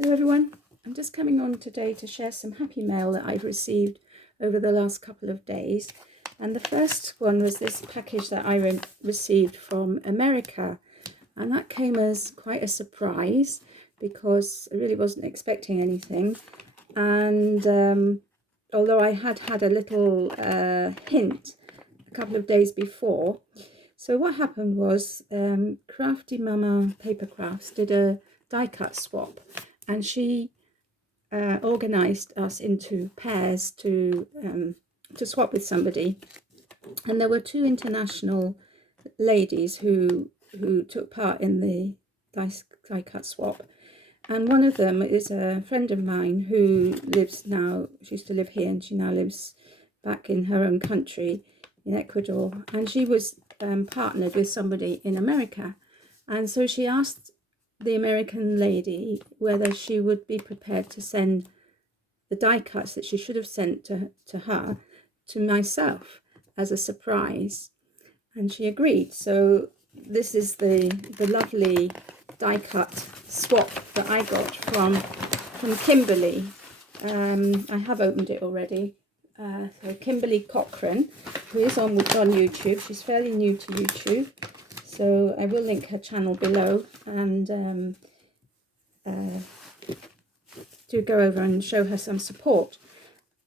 Hello everyone, I'm just coming on today to share some happy mail that I've received over the last couple of days. And the first one was this package that I received from America, and that came as quite a surprise because I really wasn't expecting anything. And although I had had a little hint a couple of days before. So what happened was Crafty Mama Paper Crafts did a die cut swap, and she organized us into pairs to swap with somebody. And there were two international ladies who took part in the die cut swap. And one of them is a friend of mine who lives now, she used to live here and she now lives back in her own country in Ecuador. And she was partnered with somebody in America. And so she asked the American lady whether she would be prepared to send the die cuts that she should have sent to her to myself as a surprise. And she agreed. So this is the lovely die cut swap that I got from Kimberley. I have opened it already. So Kimberly Cochran, who is on YouTube. She's fairly new to YouTube, so I will link her channel below, and do go over and show her some support.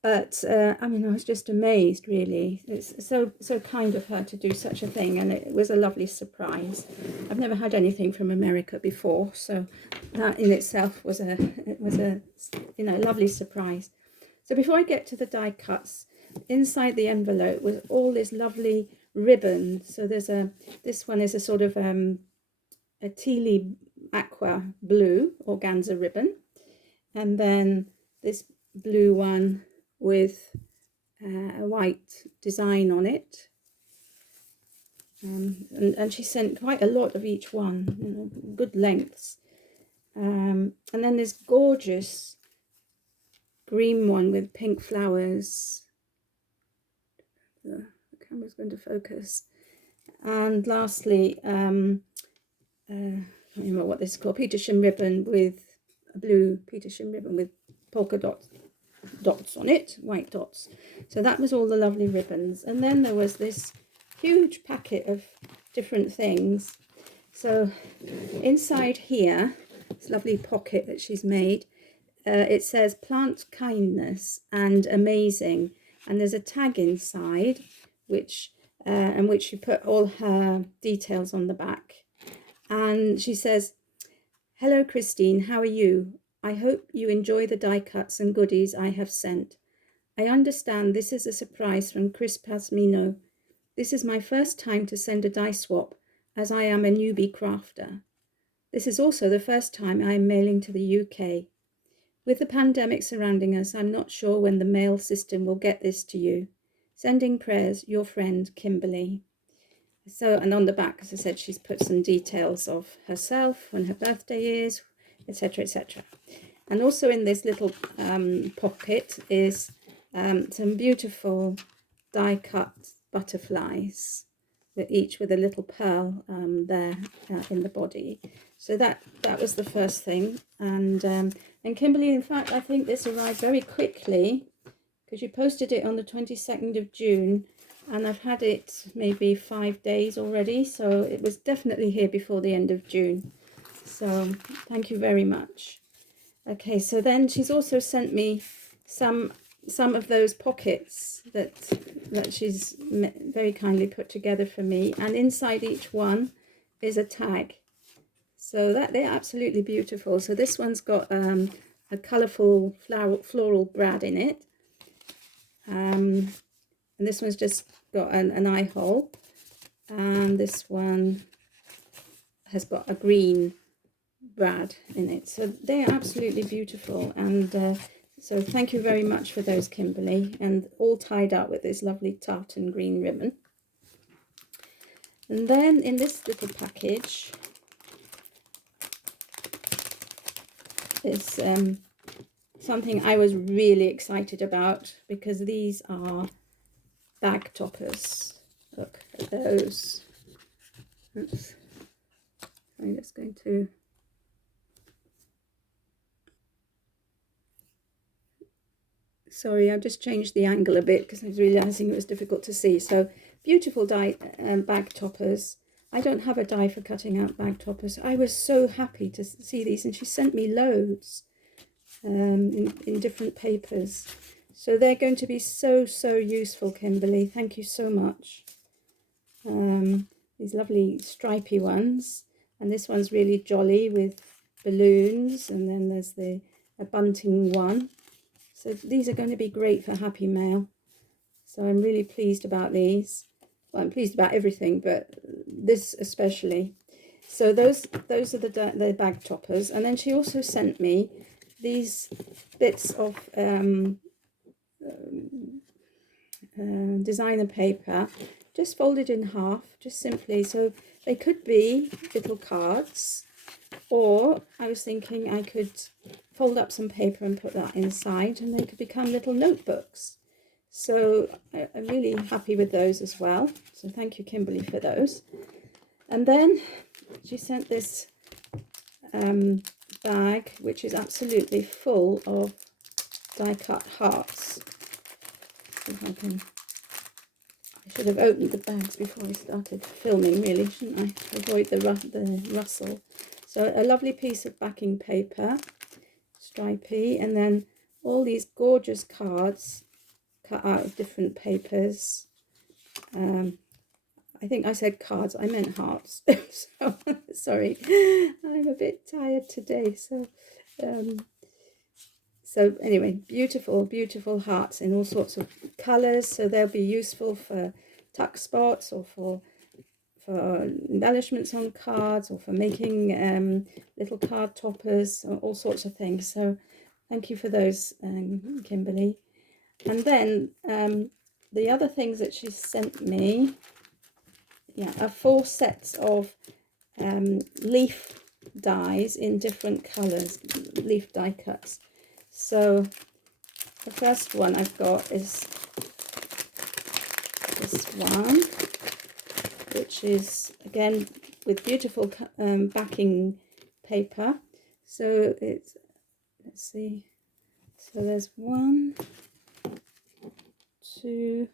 But I mean, I was just amazed, really. It's so kind of her to do such a thing, and it was a lovely surprise. I've never had anything from America before, so that in itself was a lovely surprise. So before I get to the die cuts, inside the envelope was all this lovely ribbon. So there's this one is a sort of a tealy aqua blue organza ribbon, and then this blue one with a white design on it, and she sent quite a lot of each one, good lengths, and then this gorgeous green one with pink flowers. The camera's going to focus. And lastly, I don't remember what this is called, Petersham ribbon with a blue Petersham ribbon with polka dots on it, white dots. So that was all the lovely ribbons. And then there was this huge packet of different things. So inside here, this lovely pocket that she's made, it says plant kindness and amazing, and there's a tag inside which she put all her details on the back. And she says, "Hello Christine, how are you? I hope you enjoy the die cuts and goodies I have sent. I understand this is a surprise from Chris Pasmino. This is my first time to send a die swap, as I am a newbie crafter. This is also the first time I am mailing to the UK. With the pandemic surrounding us, I'm not sure when the mail system will get this to you. Sending prayers, your friend, Kimberly." So, and on the back, as I said, she's put some details of herself, when her birthday is, etc., etc. And also in this little pocket is some beautiful die-cut butterflies, each with a little pearl there in the body. So that was the first thing. And Kimberly, in fact, I think this arrived very quickly because you posted it on the 22nd of June, and I've had it maybe 5 days already. So it was definitely here before the end of June. So thank you very much. Okay, so then she's also sent me some of those pockets that she's very kindly put together for me, and inside each one is a tag. So that they're absolutely beautiful. So this one's got a colourful floral brad in it, and this one's just got an eye hole, and this one has got a green brad in it. So they're absolutely beautiful, and so thank you very much for those, Kimberly, and all tied up with this lovely tartan green ribbon. And then in this little package is something I was really excited about, because these are bag toppers. Look at those. Oops. I'm just going to Sorry, I just changed the angle a bit because I was realising it was difficult to see. So beautiful die bag toppers. I don't have a die for cutting out bag toppers. I was so happy to see these, and she sent me loads in different papers. So they're going to be so useful, Kimberly. Thank you so much. These lovely stripy ones, and this one's really jolly with balloons, and then there's a bunting one. So these are going to be great for Happy Mail. So I'm really pleased about these. Well, I'm pleased about everything, but this especially. So those are the bag toppers. And then she also sent me these bits of designer paper, just folded in half, just simply. So they could be little cards, or I was thinking I could fold up some paper and put that inside, and they could become little notebooks. So I'm really happy with those as well. So thank you, Kimberly, for those. And then she sent this bag, which is absolutely full of die-cut hearts. I should have opened the bags before I started filming, really, shouldn't I? To avoid the rustle. So a lovely piece of backing paper, stripy, and then all these gorgeous cards cut out of different papers. I think I said cards, I meant hearts. So, sorry, I'm a bit tired today. So anyway, beautiful hearts in all sorts of colours. So they'll be useful for tuck spots, or for embellishments on cards, or for making little card toppers, or all sorts of things. So thank you for those, Kimberly. And then the other things that she sent me, are 4 sets of leaf dies in different colours, leaf die cuts. So the first one I've got is this one, which is again with beautiful backing paper. So it's, let's see, so there's 1, 2,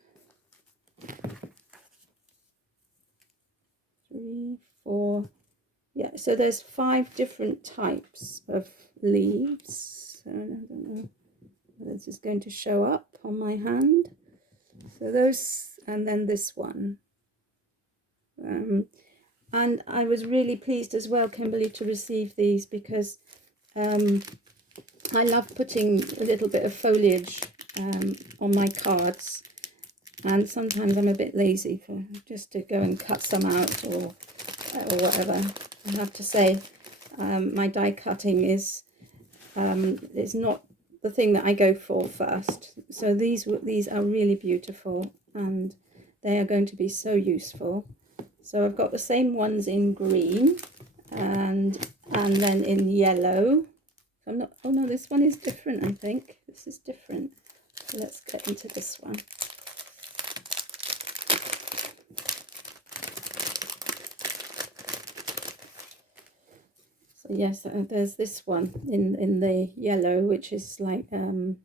3, 4. Yeah, so there's 5 different types of leaves. So I don't know whether this is going to show up on my hand. So those, and then this one. And I was really pleased as well, Kimberly, to receive these, because I love putting a little bit of foliage on my cards, and sometimes I'm a bit lazy for just to go and cut some out or whatever. I have to say, my die cutting is not the thing that I go for first. So these are really beautiful, and they are going to be so useful. So I've got the same ones in green and then in yellow. I'm not, oh no, this one is different, I think. This is different. So let's get into this one. So yes, there's this one in the yellow, which is like a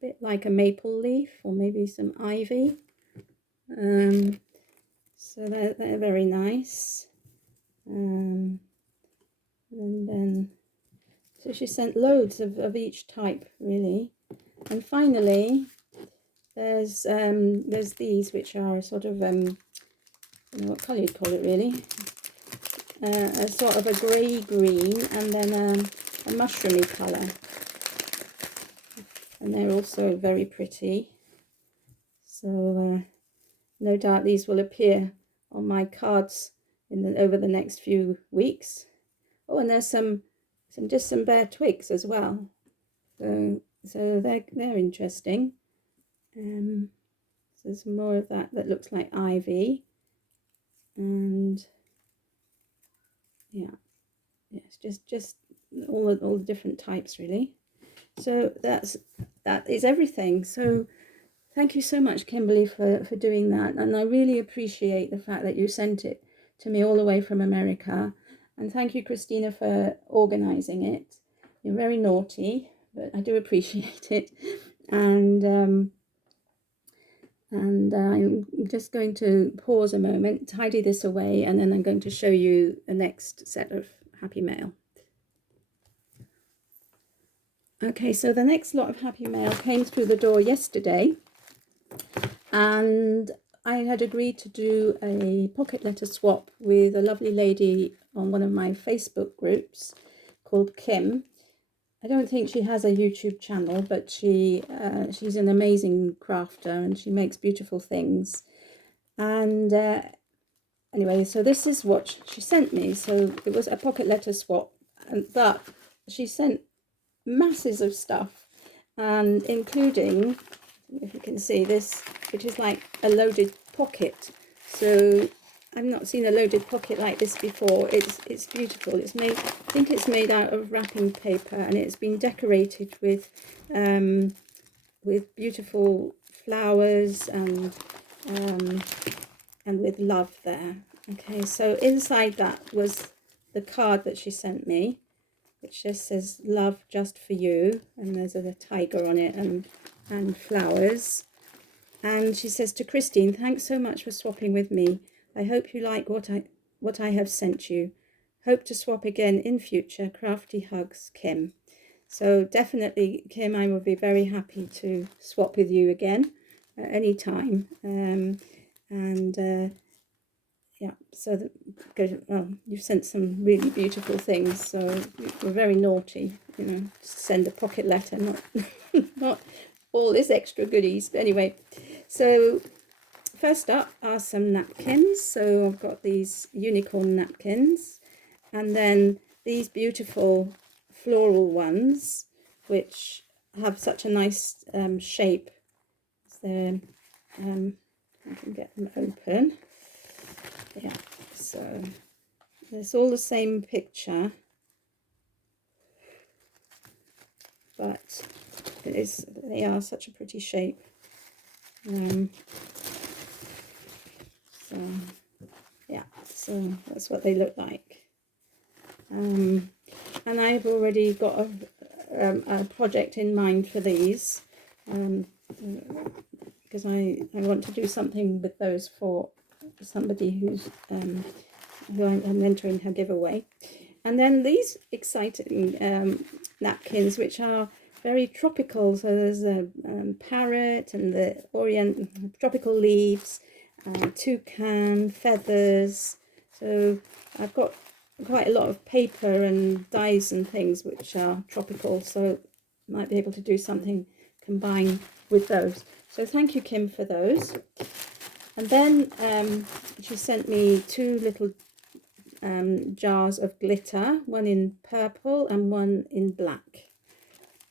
bit like a maple leaf, or maybe some ivy. So they're very nice. And then, so she sent loads of each type, really. And finally, there's these, which are sort of, I don't know what colour you'd call it, really. A sort of a grey-green, and then a mushroomy colour. And they're also very pretty. So no doubt these will appear on my cards over the next few weeks. Oh, and there's some bare twigs as well. So they're interesting. So there's more of that looks like ivy, and yeah, it's just all the different types, really. So that is everything. So thank you so much, Kimberly, for doing that, and I really appreciate the fact that you sent it to me all the way from America. And thank you, Christina, for organising it. You're very naughty, but I do appreciate it. And I'm just going to pause a moment, tidy this away, and then I'm going to show you the next set of Happy Mail. Okay, so the next lot of Happy Mail came through the door yesterday, and I had agreed to do a pocket letter swap with a lovely lady on one of my Facebook groups called Kim. I don't think she has a YouTube channel, but she's an amazing crafter and she makes beautiful things. And anyway, so this is what she sent me. So it was a pocket letter swap, but she sent masses of stuff, and including, if you can see this, which is like a loaded pocket. So I've not seen a loaded pocket like this before. It's beautiful. It's made, I think it's made out of wrapping paper, and it's been decorated with beautiful flowers and with love there. Okay, so inside that was the card that she sent me, which just says "Love just for you," and there's a tiger on it and flowers. And she says, "To Christine, thanks so much for swapping with me. I hope you like what I have sent you. Hope to swap again in future. Crafty hugs, Kim." So definitely, Kim, I will be very happy to swap with you again at any time. Yeah, so you've sent some really beautiful things, so you're very naughty, you know, to send a pocket letter, not not all this extra goodies. But anyway, so first up are some napkins. So I've got these unicorn napkins, and then these beautiful floral ones, which have such a nice shape. They're, I can get them open. Yeah, so it's all the same picture, but they are such a pretty shape. So yeah, so that's what they look like. And I've already got a project in mind for these, because I want to do something with those for somebody who I'm entering her giveaway. And then these exciting napkins, which are very tropical. So there's a parrot and the tropical leaves, toucan, feathers. So I've got quite a lot of paper and dyes and things which are tropical, so might be able to do something combined with those. So thank you, Kim, for those. And then she sent me two little jars of glitter, one in purple and one in black.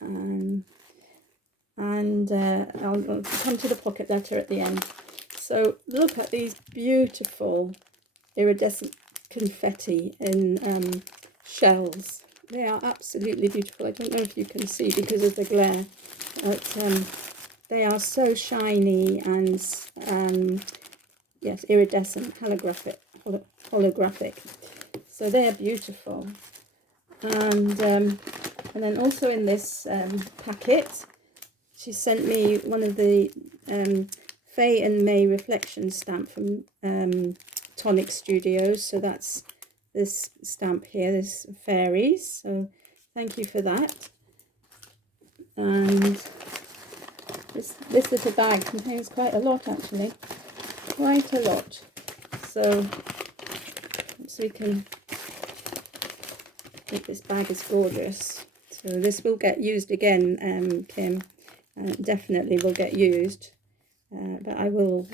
I'll come to the pocket letter at the end. So look at these beautiful iridescent confetti in shells. They are absolutely beautiful. I don't know if you can see because of the glare, but they are so shiny and yes, iridescent, holographic. So they are beautiful. And then also in this packet, she sent me one of the Faye and May reflection stamp from Tonic Studios. So that's this stamp here, this fairies. So thank you for that. And this little bag contains quite a lot, actually, quite a lot. So we can think this bag is gorgeous. So this will get used again, Kim. Definitely will get used, but I will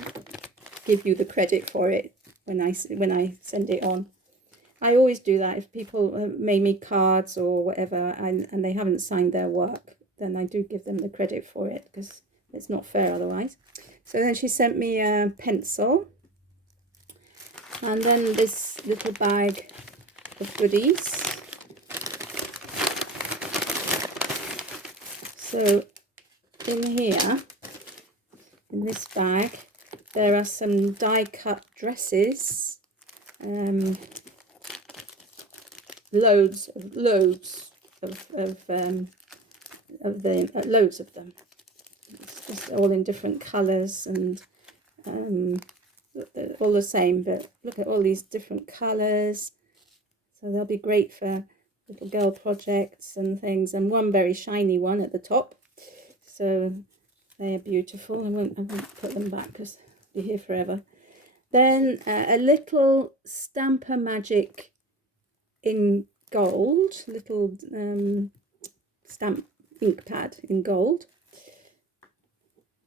give you the credit for it when I send it on. I always do that. If people have made me cards or whatever and they haven't signed their work, then I do give them the credit for it, because it's not fair otherwise. So then she sent me a pencil, and then this little bag of goodies. So in here, in this bag, there are some die-cut dresses, loads of them. just all in different colours, and they're all the same, but look at all these different colours. So they'll be great for little girl projects and things, and one very shiny one at the top. So they are beautiful. I won't put them back because they'll be here forever. Then a little Stamper Magic in gold, little stamp ink pad in gold.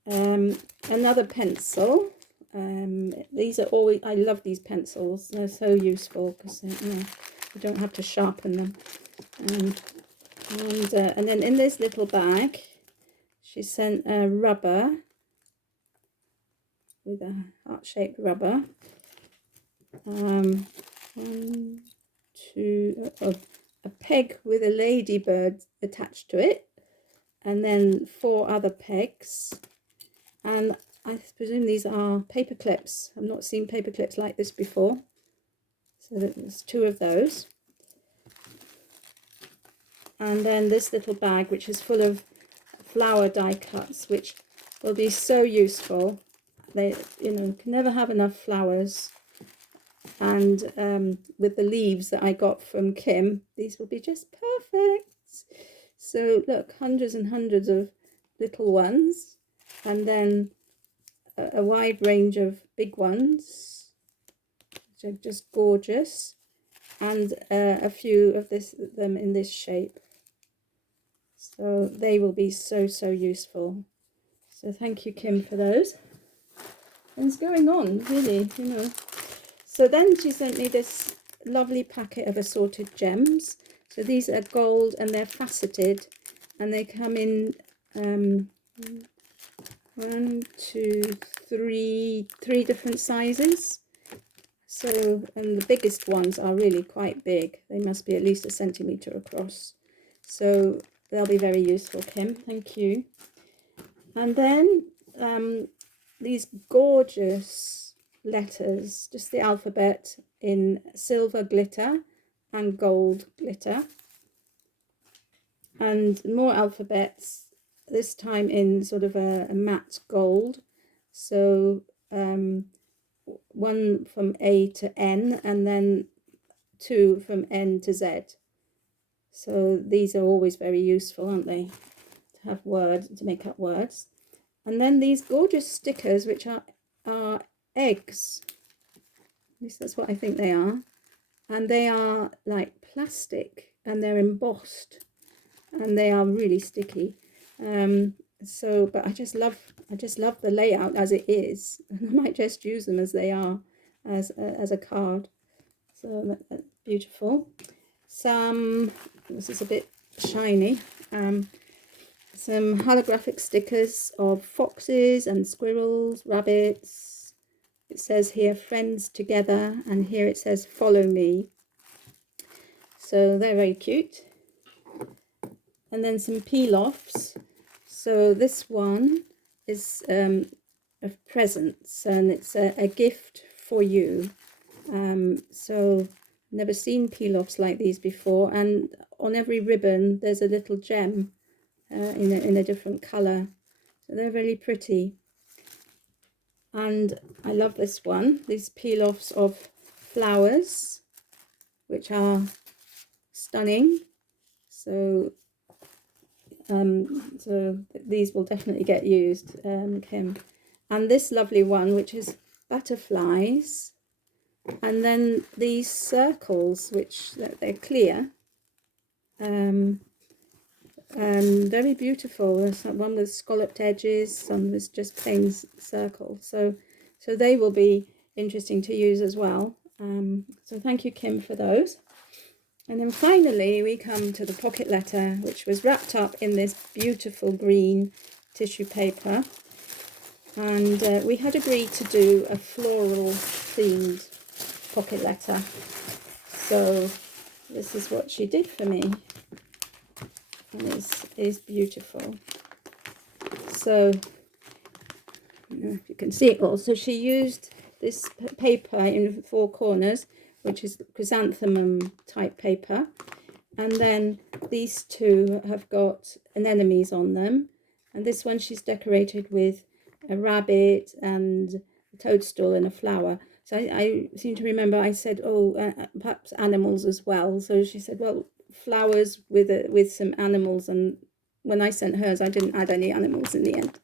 Another pencil. These are always, I love these pencils. They're so useful because you don't have to sharpen them. And then in this little bag, she sent a rubber with a heart-shaped rubber. One, two, a peg with a ladybird attached to it, and then 4 other pegs. And I presume these are paper clips. I've not seen paper clips like this before. So there's 2 of those. And then this little bag, which is full of flower die cuts, which will be so useful. They, can never have enough flowers. And with the leaves that I got from Kim, these will be just perfect. So look, hundreds and hundreds of little ones, and then a wide range of big ones, which are just gorgeous, and a few of them in this shape. So they will be so useful. So thank you, Kim, for those. And it's going on, really, So then she sent me this lovely packet of assorted gems. So these are gold and they're faceted, and they come in 1, 2, 3 different sizes. So, and the biggest ones are really quite big. They must be at least 1 centimetre across. So they'll be very useful, Kim. Thank you. And then these gorgeous letters, just the alphabet in silver glitter and gold glitter, and more alphabets, this time in sort of a matte gold. So 1 from A to N, and then 2 from N to Z. So these are always very useful, aren't they, to have words, to make up words. And then these gorgeous stickers, which are eggs. At least that's what I think they are. And they are like plastic, and they're embossed, and they are really sticky. But I just love the layout as it is. And I might just use them as they are, as a card. So that's beautiful. This is a bit shiny. Some holographic stickers of foxes and squirrels, rabbits. It says here, friends together, and here it says, follow me. So they're very cute. And then some peel-offs. So this one is of presents, and it's a gift for you. So never seen peel-offs like these before, and on every ribbon there's a little gem in a different colour. So they're really pretty. And I love this one, these peel-offs of flowers, which are stunning. So these will definitely get used, Kim. And this lovely one, which is butterflies, and then these circles, which they're clear, and very beautiful. There's one with scalloped edges, some with just plain circle. So they will be interesting to use as well. So thank you, Kim, for those. And then finally we come to the pocket letter, which was wrapped up in this beautiful green tissue paper. And we had agreed to do a floral themed pocket letter. So this is what she did for me. And it is beautiful. So, if you can see it all. So she used this paper in 4 corners, which is chrysanthemum type paper, and then these 2 have got anemones on them, And this one she's decorated with a rabbit and a toadstool and a flower. So I seem to remember I said, oh, perhaps animals as well. So she said, well, flowers with some animals. And when I sent hers, I didn't add any animals in the end.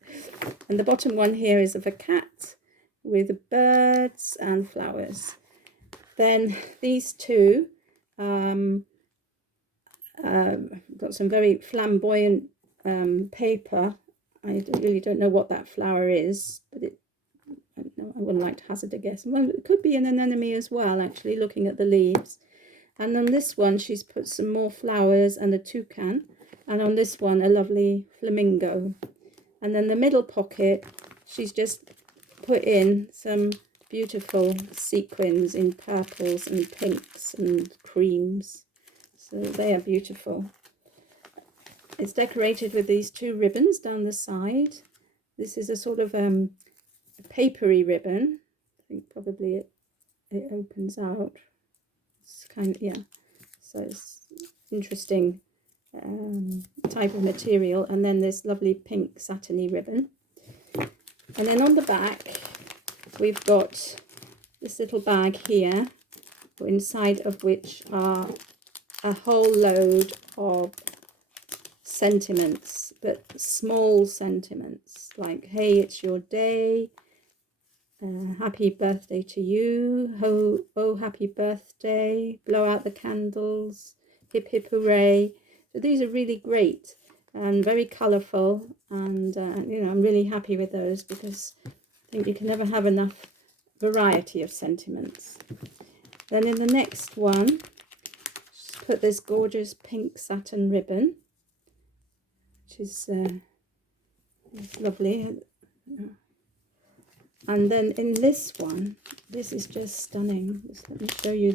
And the bottom one here is of a cat with birds and flowers. Then these two got some very flamboyant paper. I really don't know what that flower is, but I wouldn't like to hazard a guess. Well, it could be an anemone as well, actually, looking at the leaves. And on this one, she's put some more flowers and a toucan. And on this one, a lovely flamingo. And then the middle pocket, she's just put in some beautiful sequins in purples and pinks and creams. So they are beautiful. It's decorated with these two ribbons down the side. This is a sort of a papery ribbon. I think probably it opens out. It's kind of, yeah. So it's interesting type of material. And then this lovely pink satiny ribbon. And then on the back, we've got this little bag here, inside of which are a whole load of sentiments, but small sentiments like, hey, it's your day, happy birthday to you, oh, happy birthday, blow out the candles, hip hip hooray. So these are really great and very colourful, and you know, I'm really happy with those because I think you can never have enough variety of sentiments. Then in the next one, just put this gorgeous pink satin ribbon, which is lovely. And then in this one, this is just stunning. Just let me show you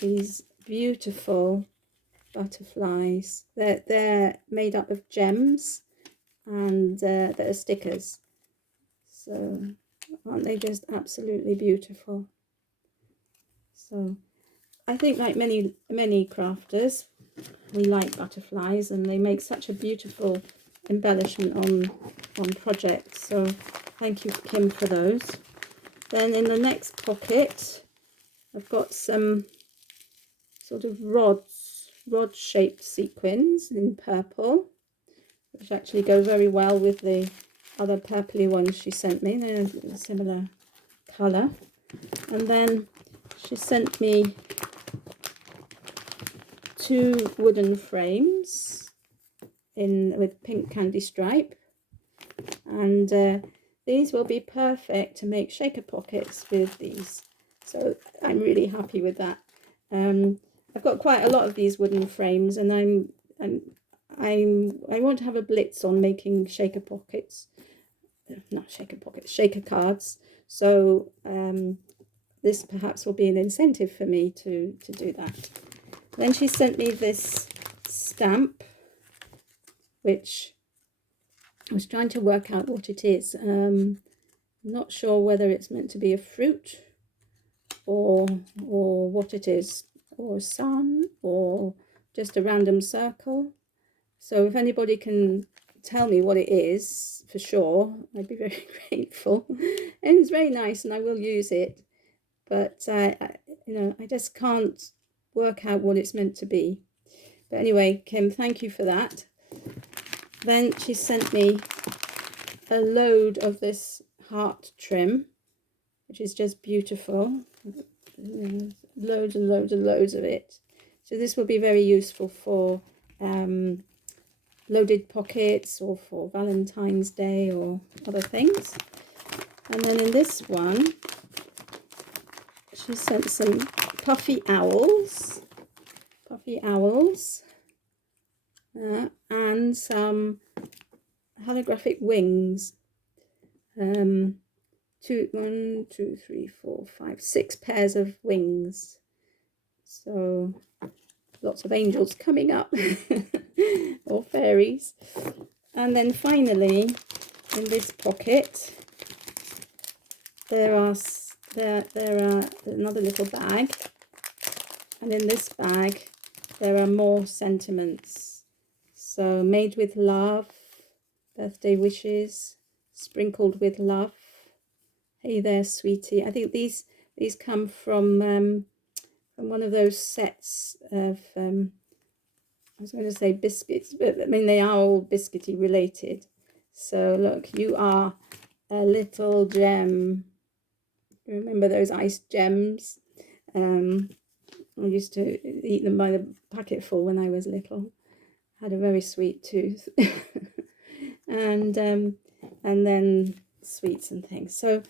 these beautiful butterflies. They're made up of gems, and they're stickers. So aren't they just absolutely beautiful? So I think, like many crafters, we like butterflies, and they make such a beautiful embellishment on projects. So thank you, Kim, for those. Then in the next pocket, I've got some sort of rod-shaped sequins in purple, which actually go very well with the other purpley ones she sent me. They're a similar colour. And then she sent me 2 wooden frames with pink candy stripe, and these will be perfect to make shaker pockets with these. So I'm really happy with that. I've got quite a lot of these wooden frames, and I want to have a blitz on making shaker pockets. Not shaker pockets, shaker cards. So this perhaps will be an incentive for me to do that. Then she sent me this stamp, which I was trying to work out what it is. I'm not sure whether it's meant to be a fruit or what it is, or a sun, or just a random circle. So if anybody can tell me what it is for sure, I'd be very grateful. And it's very nice, and I will use it, but you know, I just can't work out what it's meant to be. But anyway, Kim, thank you for that. Then she sent me a load of this heart trim, which is just beautiful. Loads and loads and loads of it. So this will be very useful for loaded pockets, or for Valentine's Day or other things. And then in this one, she sent some puffy owls, and some holographic wings. 1, 2, 3, 4, 5, 6 pairs of wings. So lots of angels coming up, or fairies. And then finally, in this pocket, there are another little bag, and in this bag there are more sentiments. So made with love, birthday wishes, sprinkled with love. Hey there, sweetie. I think these come from one of those sets of I was going to say biscuits, but I mean they are all biscuity related. So look, you are a little gem. Remember those iced gems? I used to eat them by the packetful when I was little. Had a very sweet tooth. and then sweets and things. So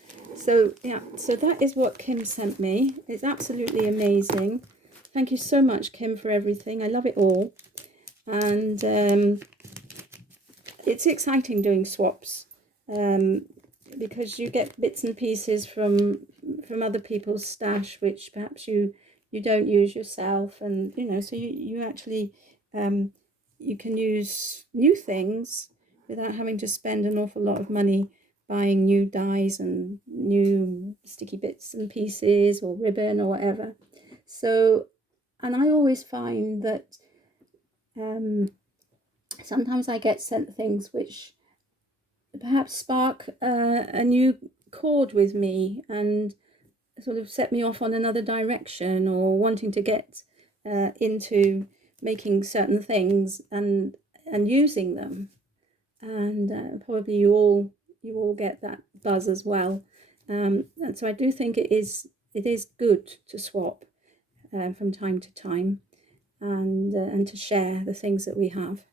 yeah, so that is what Kim sent me. It's absolutely amazing. Thank you so much, Kim, for everything. I love it all. And it's exciting doing swaps, because you get bits and pieces from other people's stash which perhaps you don't use yourself, and so you actually you can use new things without having to spend an awful lot of money buying new dies and new sticky bits and pieces or ribbon or whatever. So, and I always find that sometimes I get sent things which perhaps spark a new chord with me and sort of set me off on another direction, or wanting to get into making certain things and using them. And probably you all get that buzz as well. And so I do think it is good to swap from time to time, and to share the things that we have.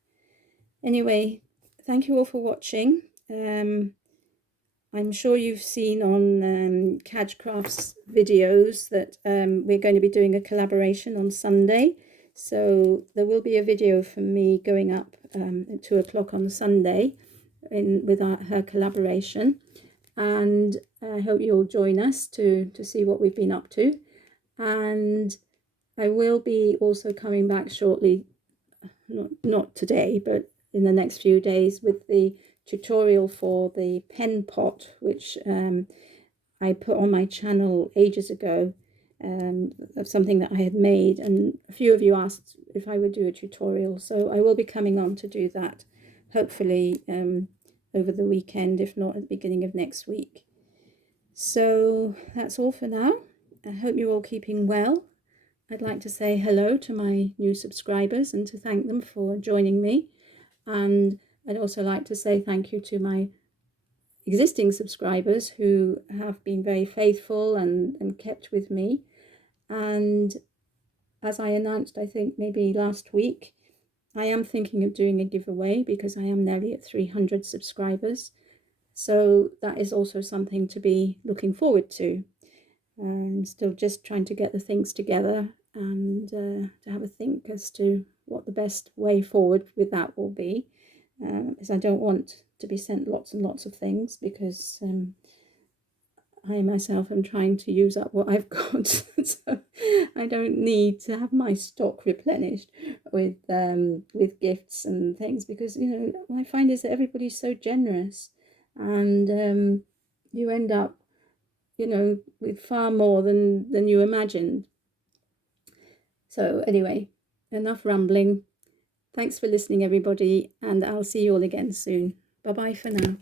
Anyway, thank you all for watching. I'm sure you've seen on Cadcraft's videos that we're going to be doing a collaboration on Sunday. So there will be a video from me going up at 2 o'clock on Sunday with her collaboration. And I hope you'll join us to see what we've been up to. And I will be also coming back shortly, not today, but in the next few days, with the tutorial for the pen pot, which I put on my channel ages ago, of something that I had made, and a few of you asked if I would do a tutorial, so I will be coming on to do that, hopefully over the weekend, if not at the beginning of next week. So that's all for now. I hope you're all keeping well. I'd like to say hello to my new subscribers and to thank them for joining me. And I'd also like to say thank you to my existing subscribers who have been very faithful and kept with me. And as I announced, I think maybe last week, I am thinking of doing a giveaway because I am nearly at 300 subscribers. So that is also something to be looking forward to. I'm still just trying to get the things together and to have a think as to what the best way forward with that will be, because I don't want to be sent lots and lots of things, because I myself am trying to use up what I've got. So I don't need to have my stock replenished with gifts and things, because what I find is that everybody's so generous, and you end up with far more than you imagined. So anyway, enough rambling. Thanks for listening, everybody, and I'll see you all again soon. Bye-bye for now.